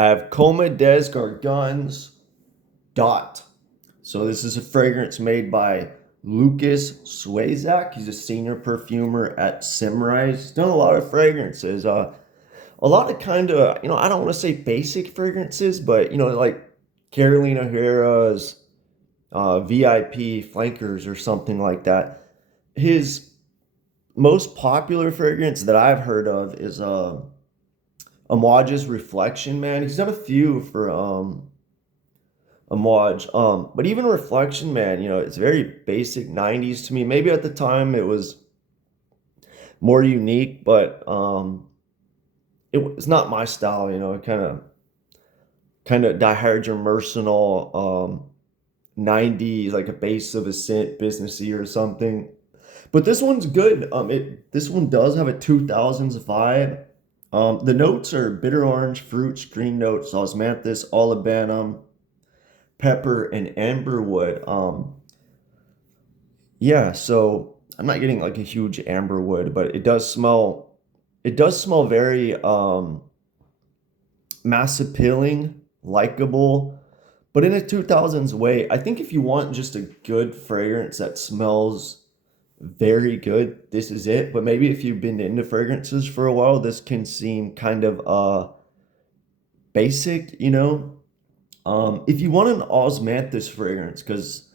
I have Comme des Garcons Dot. So this is a fragrance made by Lucas Swazak. He's a senior perfumer at Simrise. He's done a lot of fragrances. A lot of kind of, I don't want to say basic fragrances, but, like Carolina Herrera's VIP flankers or something like that. His most popular fragrance that I've heard of is Amouage's Reflection, man. He's done a few for Amouage. But even Reflection, man, it's very basic 90s to me. Maybe at the time it was more unique, but it was not my style, kind of dihydromercenal 90s, like a base of a scent, businessy or something. But this one's good. This one does have a 2000s vibe. The notes are bitter orange, fruits, green notes, osmanthus, olibanum, pepper, and amberwood. Yeah, so I'm not getting like a huge amberwood, but it does smell very mass appealing, likable, but in a 2000s way. I think if you want just a good fragrance that smells very good, this is it. But maybe if you've been into fragrances for a while, this can seem kind of basic. If you want an osmanthus fragrance, because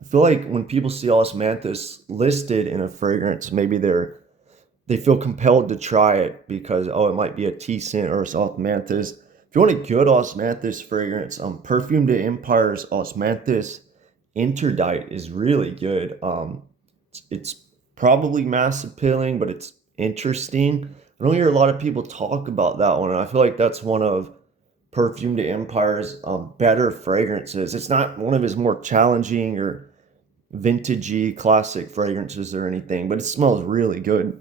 I feel like when people see osmanthus listed in a fragrance, maybe they feel compelled to try it because, oh, it might be a tea scent or it's osmanthus. If you want a good osmanthus fragrance, Perfume de Empire's osmanthus interdite is really good. It's probably mass appealing, but it's interesting. I don't hear a lot of people talk about that one, and I feel like that's one of Perfume de Empire's better fragrances. It's not one of his more challenging or vintagey classic fragrances or anything, but it smells really good.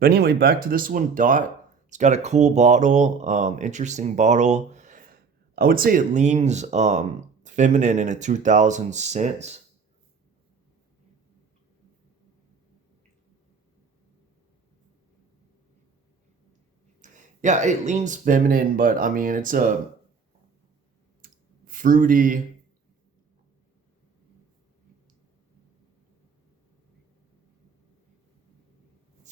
But anyway, back to this one, Dot. It's got a cool bottle, interesting bottle. I would say it leans feminine in a 2000 scent. Yeah, it leans feminine, but I mean, it's a fruity,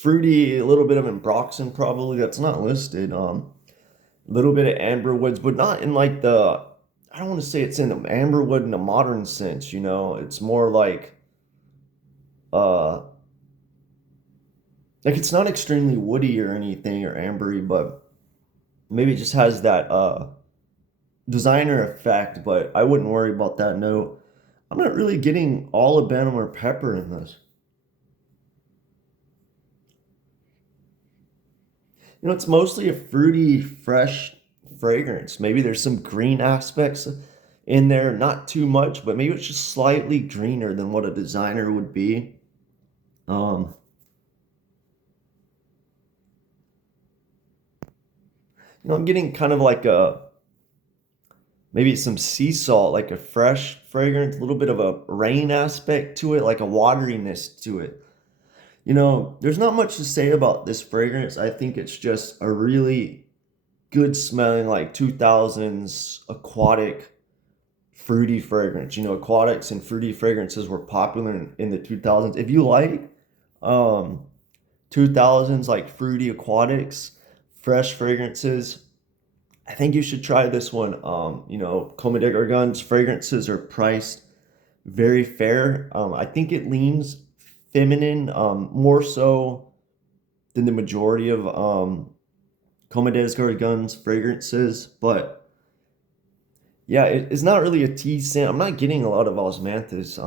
a little bit of ambroxan probably that's not listed. A little bit of amberwoods, but not in like I don't want to say it's in the amberwood in a modern sense. It's more uh like it's not extremely woody or anything or ambery, but maybe it just has that designer effect, but I wouldn't worry about that note. I'm not really getting olibanum or pepper in this. It's mostly a fruity, fresh fragrance. Maybe there's some green aspects in there, not too much, but maybe it's just slightly greener than what a designer would be. Um, I'm getting kind of like maybe some sea salt, like a fresh fragrance, a little bit of a rain aspect to it, like a wateriness to it. There's not much to say about this fragrance. I think it's just a really good smelling, like 2000s aquatic fruity fragrance. Aquatics and fruity fragrances were popular in the 2000s. If you like um 2000s like fruity aquatics, fresh fragrances, I think you should try this one. Comme des Gargons fragrances are priced very fair. I think it leans feminine, more so than the majority of Comme des Gargons fragrances, but yeah, it's not really a tea scent. I'm not getting a lot of osmanthus,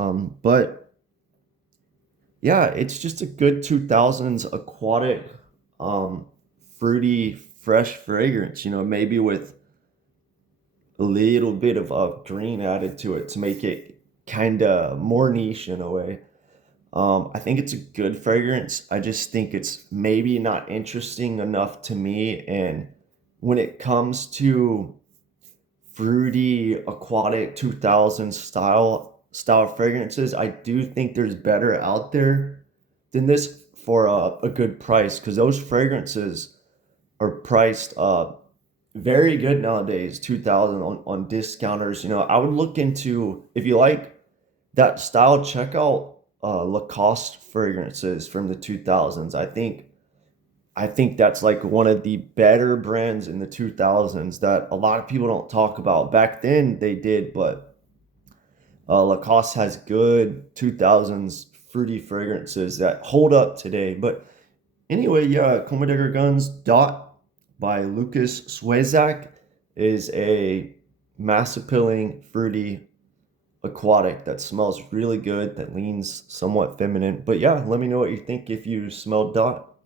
but yeah, it's just a good 2000s aquatic, um, fruity, fresh fragrance. Maybe with a little bit of green added to it to make it kind of more niche in a way. I think it's a good fragrance. I just think it's maybe not interesting enough to me. And when it comes to fruity, aquatic 2000s style fragrances, I do think there's better out there than this for a good price because those fragrances are priced Very good nowadays, 2000 on discounters. You know, I would look into, if you like that style, check out Lacoste fragrances from the 2000s. I think that's like one of the better brands in the 2000s that a lot of people don't talk about. Back then they did, but Lacoste has good 2000s fruity fragrances that hold up today. But anyway, yeah, Comme des Garcons Dot by Lucas Swezak is a mass appealing, fruity aquatic that smells really good, that leans somewhat feminine. But yeah, let me know what you think if you smell Dot.